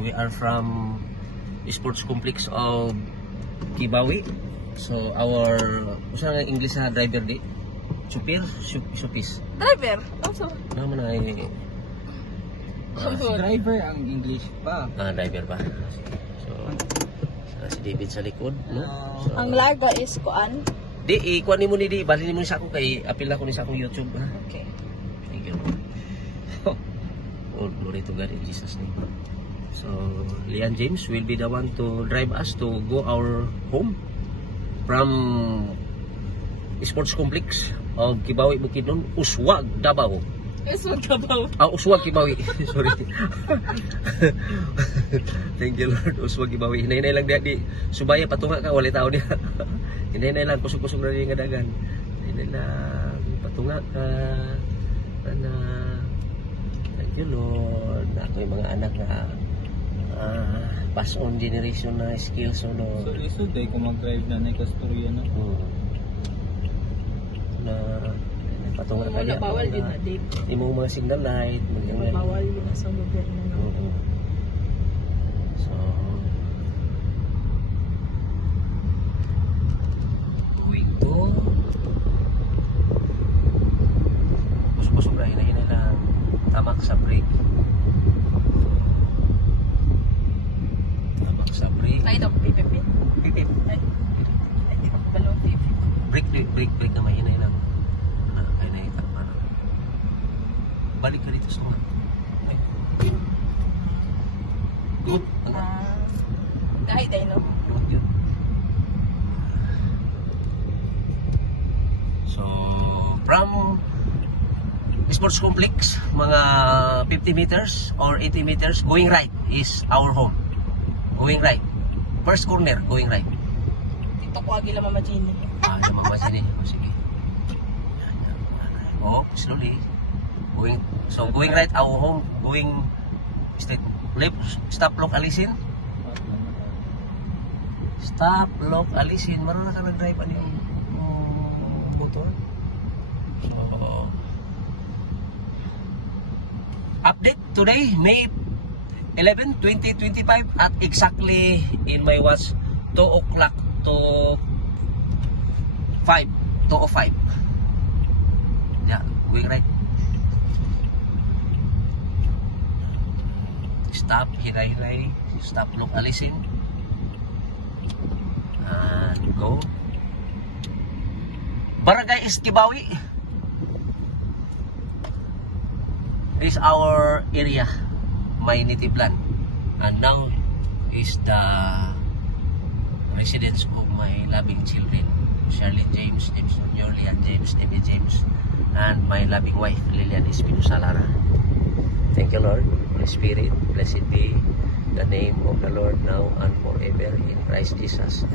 We are from sports complex of Kibawi. So our usa nga English na driver di. Supir, supis. Driver. Also. Naman ay Driver ang English pa. driver pa. So si David sa likod, no? So, Ang largo is kuan. di ikuan nimo ni di bali nimo sa ako kay apil ako ni sa akong YouTube ha. Okay. Thank you. Oh, glory to God in Jesus name. So, Lian James will be the one to drive us to go our home from sports complex of Kibawi, Bukidnon, Uswag, Davao. Uswag Davao. Uswag, Kibawi. Sorry. Thank you, Lord. Uswag, Kibawi. Hinay-hinay lang di subaya patunga ka, wali tao niya. Hinay-hinay lang, kusog-kusog na rin yung kadagan. Hinay lang, patunga ka. Thank you, Lord. Ako yung mga anak na pass on generation na skills, no? So, lisod eh kung mag-drive na kasturya na. Na patunga ka niya. Bawal din na di. Imong mga signal light. Bawal din na sa gobyerno. So, we go. Kusog-kusog na, hinay-hinay lang. Tamak sa brake. Tamak sa brake. Ay, daw, PPP. Pipip. Ay, balong PPP. Brake na mahinay lang. Hinay ka para. Balik ka dito sa mga. Good. Kahit ay no. Good yun. So, from sports complex, mga 50 meters or 80 meters, going right is our home. Going right. First corner, going right. Dito ko agila Mama Jenny. Sa mga sini. Sige. Oh, slowly. Going right, our home. Going straight. Left, stop, lock, alisin. Stop, lock, alisin. Marunong ka nag-drive ano yung motor. So, update today, May 11, 2025 at exactly in my watch 2 o'clock to 5, 2:05. Yeah, going right. Stop, hinay-hinay. Stop, look, alisin. And go. Barangay Kibawi is our area, my native land, and now is the residence of my loving children, Charlene James, James Jr., Lian James, Emmy James, and my loving wife, Lilian Espinosa Lara. Thank you, Lord. Holy Spirit, blessed be the name of the Lord now and forever in Christ Jesus.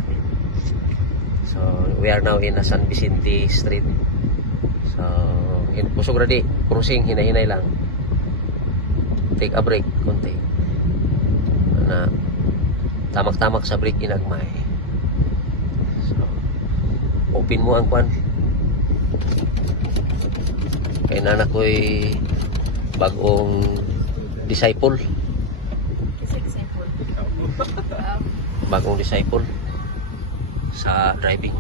So, we are now in San Vicente Street. So, in Pusog ready, crossing, hinay-hinay lang. Take a break, konti. Na, tamak-tamak sa break inagmay. So, open mo ang kwan. Kaya nanak ko'y bagong disciple. Bagong disciple sa driving.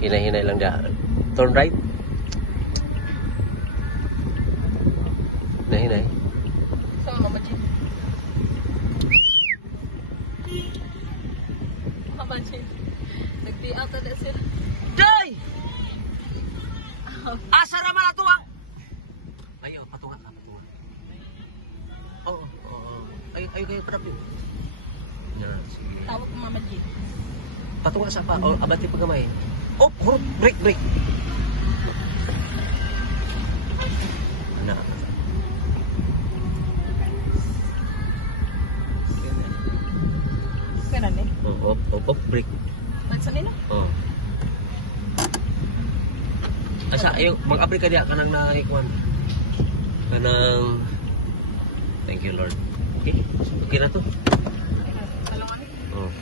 Hinay-hinay lang dyan. Turn right. Hinay-hinay. Sama Mama Jenny. Mama Jenny. Nag-di-out na sila. Day! Asa naman na ito ah! Ayaw, patungan na, patungan. Oo. Ayaw kayo padapin. Yan, sige. Tawag ko Mama Jenny. Patungan sa pa, o abati pagamay. Oh, hurot, break. Ano? Kaya na Oh, break. Mansa nila? Oh. Asa, ayaw, mag-apply ka diya, kanang naikuan. Kanang, thank you, Lord. Okay na to. Oh.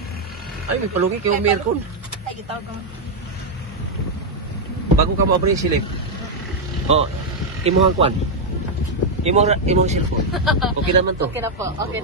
Ay, may palungi kayo may aircon. Ay, gitawag ko. Bago ka ma-apply silip. Oh, imuhang kwan. Imong cellphone. Okay naman to. Okay na po. Okay.